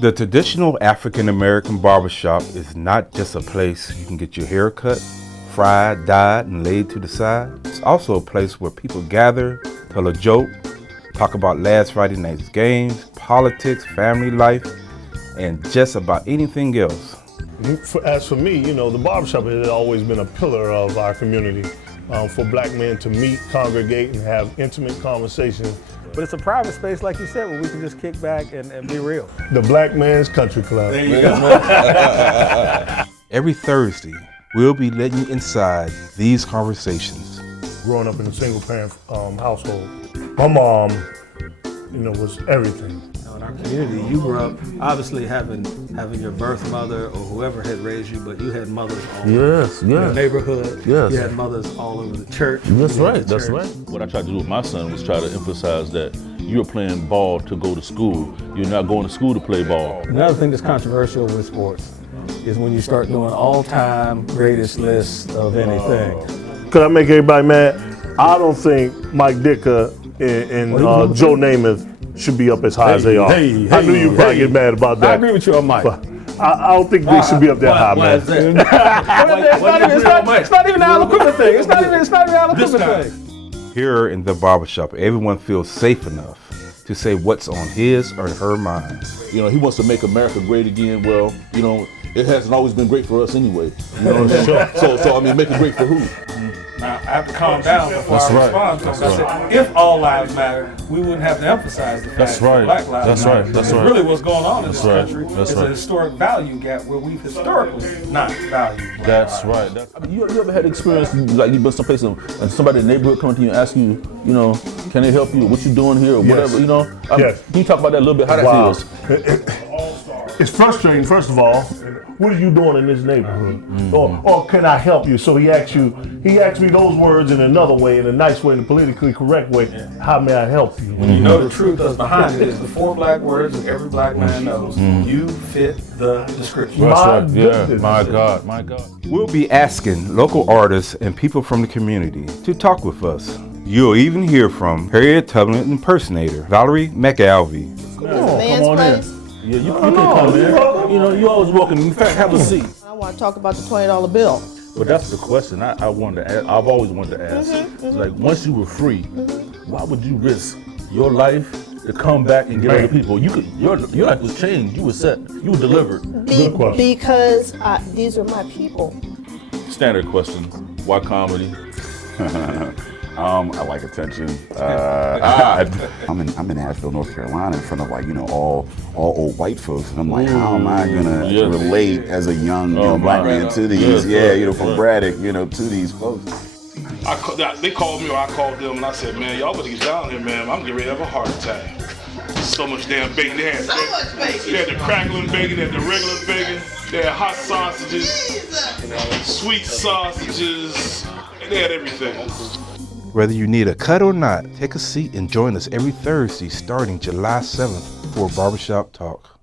The traditional African-American barbershop is not just a place you can get your hair cut, fried, dyed, and laid to the side. It's also a place where people gather, tell a joke, talk about last Friday night's games, politics, family life, and just about anything else. As for me, the barbershop has always been a pillar of our community for black men to meet, congregate, and have intimate conversations. But it's a private space, like you said, where we can just kick back and be real. The Black Man's Country Club. There you go. Every Thursday, we'll be letting you inside these conversations. Growing up in a single-parent household, my mom, was everything. In our community, you grew up obviously having your birth mother or whoever had raised you, but you had mothers all over the neighborhood. Yes. You had mothers all over the church. That's right. That's right. What I tried to do with my son was try to emphasize that you're playing ball to go to school. You're not going to school to play ball. Another thing that's controversial with sports is when you start doing all-time greatest lists of anything. Could I make everybody mad? I don't think Mike Ditka and Joe Namath should be up as high as they are. I knew you'd probably get mad about that. I agree with you on Mike. I don't think they should be up that high, man. It's not even an Al equipment thing. It's not even an Al equipment thing. Here in the barbershop, everyone feels safe enough to say what's on his or her mind. He wants to make America great again. Well, it hasn't always been great for us anyway. So make it great for who? Now, I have to calm down before I respond. Because I said, if all lives matter, we wouldn't have to emphasize the fact that Black lives matter. That's really what's going on in this country. It's a historic value gap where we've historically not valued Black That's lives. right. You ever had experience, like you've been someplace and somebody in the neighborhood come to you and ask you, can they help you? What you doing here or whatever, Yes. Can you talk about that a little bit, how that feels? It's frustrating, first of all. What are you doing in this neighborhood? Or can I help you? So he asked me those words in another way, in a nice way, in a politically correct way. How may I help you? When you know the truth that's behind it is the 4 black words that every black man knows. You fit the description. My God. We'll be asking local artists and people from the community to talk with us. You'll even hear from Harriet Tubman impersonator Valerie McAlvey. Come on in. Yeah, you can come in. You always welcome. In fact, have a seat. I want to talk about the $20 bill. But that's the question I wanted to ask. I've always wanted to ask. It's like, once you were free, why would you risk your life to come back and get other people? Your life was changed. You were set. You were delivered. Good question. Because these are my people. Standard question. Why comedy? I like attention. I'm in Asheville, North Carolina, in front of all old white folks, and I'm like, how am I gonna relate as a young black man to these? From Braddock, to these folks. They called me or I called them, and I said, man, y'all better get down here, man. I'm getting ready to have a heart attack. So much damn bacon. They had the crackling bacon, they had the regular bacon, they had hot sausages, sweet sausages, and they had everything. Whether you need a cut or not, take a seat and join us every Thursday starting July 7th for Barbershop Talk.